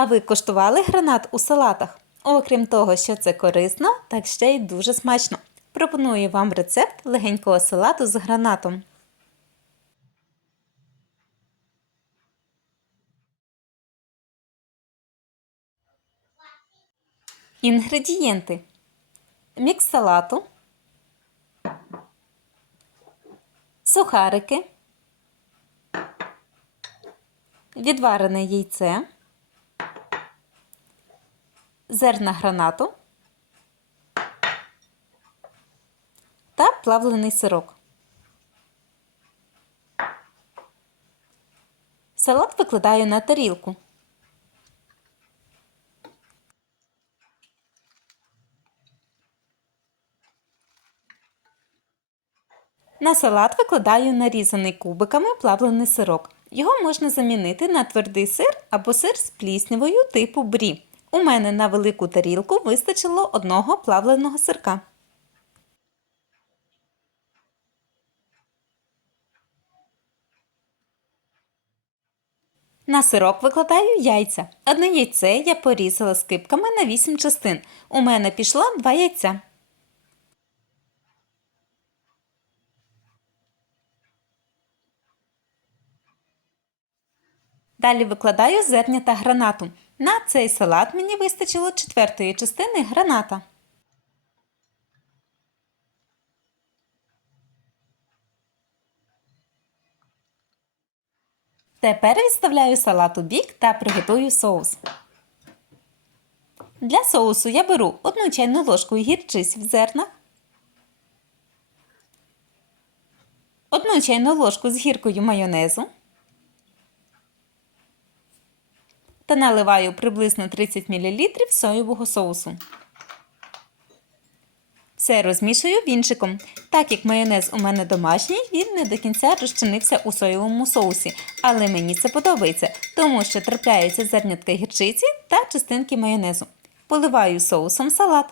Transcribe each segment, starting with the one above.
А ви коштували гранат у салатах? Окрім того, що це корисно, так ще й дуже смачно. Пропоную вам рецепт легенького салату з гранатом. Інгредієнти. Мікс салату, сухарики, відварене яйце, зерна гранату та плавлений сирок. Салат викладаю на тарілку. На салат викладаю нарізаний кубиками плавлений сирок. Його можна замінити на твердий сир або сир з пліснявою типу брі. У мене на велику тарілку вистачило одного плавленого сирка. На сирок викладаю яйця. Одне яйце я порізала скибками на 8 частин. У мене пішло 2 яйця. Далі викладаю зерня та гранату. На цей салат мені вистачило четвертої частини граната. Тепер відставляю салат у бік та приготую соус. Для соусу я беру одну чайну ложку гірчиць в зернах, одну чайну ложку з гіркою майонезу та наливаю приблизно 30 мл соєвого соусу. Все розмішую вінчиком. Так як майонез у мене домашній, він не до кінця розчинився у соєвому соусі, але мені це подобається, тому що трапляються зернятка гірчиці та частинки майонезу. Поливаю соусом салат.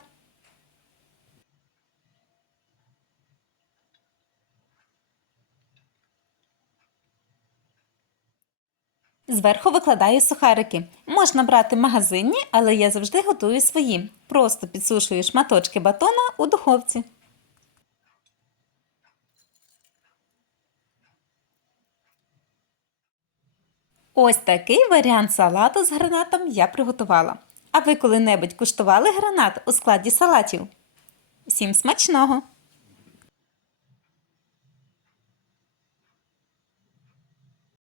Зверху викладаю сухарики. Можна брати магазинні, але я завжди готую свої. Просто підсушую шматочки батона у духовці. Ось такий варіант салату з гранатом я приготувала. А ви коли-небудь куштували гранат у складі салатів? Всім смачного!